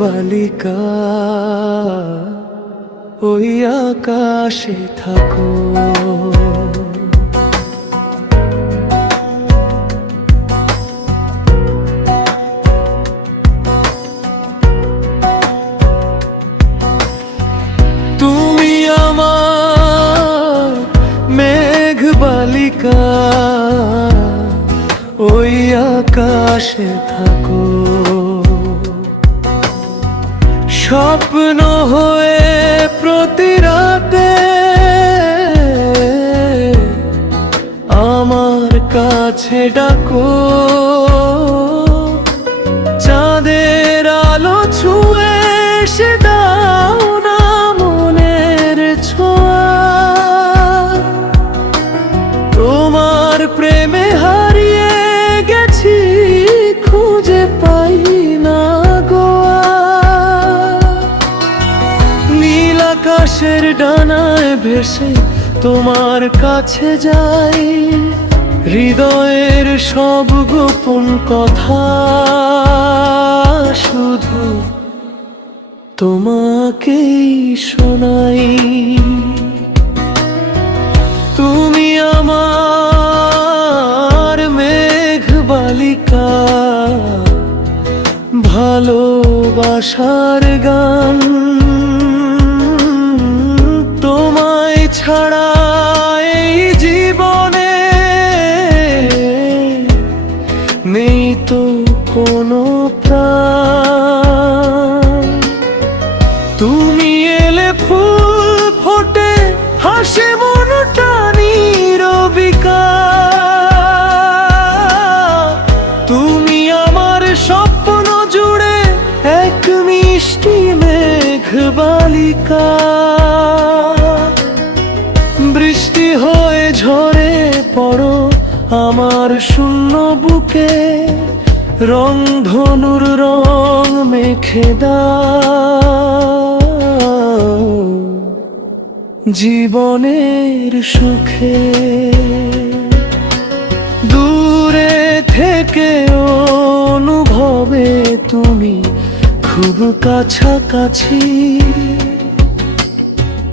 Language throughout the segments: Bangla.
বালিকা ওই আকাশে থাকো। তুমি আমার মেঘ বালিকা ওই আকাশে থাকো। স্বপ্ন হয়ে প্রতি রাতে আমার কাছে ডাকো। চাঁদের আলো ছুঁয়ে এসে দাও না মনের ছোঁয়া। তোমার প্রেমে হারিয়ে গেছি, খুঁজে পাই না গোয়া। নীল আকাশের ডানায় ভেসে তোমার কাছে যাই, হৃদয়ের সব গোপন কথা শুধু তোমাকেই শোনাই। তুমি আমার মেঘ বালিকা, ভালোবাসার গান। তোমায় ছাড়া এই জীবনে নেই তো কোনো প্রাণ। তুমি এলে ফুল ফোটে, হাসে মনটা নীরবিকা। তুমি আমার স্বপ্ন জুড়ে এক মিষ্টি মেঘ বালিকা। বৃষ্টি হয়ে ঝরে পড়ো আমার শূন্য বুকে, রং ধনুর রং মেখে দাও জীবনের সুখে। দূরে থেকে অনুভবে তুমি খুব কাছাকাছি।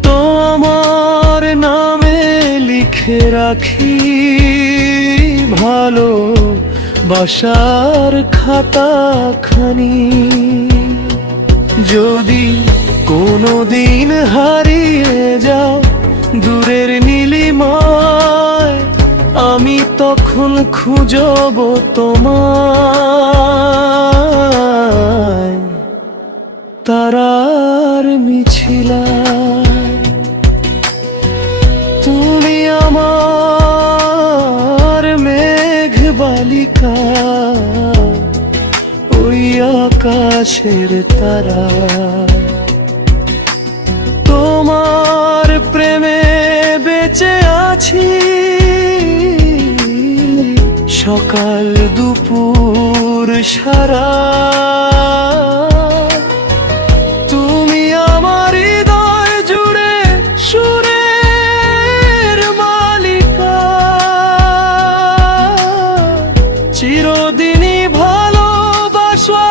তোমার নামে লিখে রাখি ভালোবাসার খাতাখানি। যদি কোনোদিন হারিয়ে যাও দূরের নীলিমায়, আমি তখন খুঁজব তোমায় তারার মিছিলায়। তুমি আমার মেঘ বালিকা, ওই আকাশের তারা। তোমার প্রেমে বেঁচে আছি, সকাল দুপুর সারা। তুমি আমার হৃদয় জুড়ে সুরের মালিকা। চিরদিনই ভালোবাসা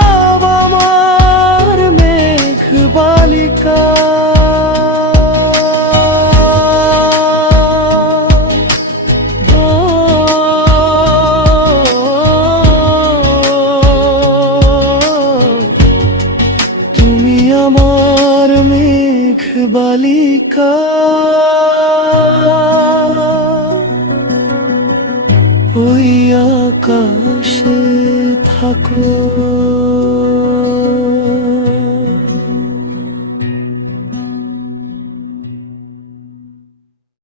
আমার মেঘ বালিকা। তুমি আমার মেঘ বালিকা, ওই আকাশে থাকো।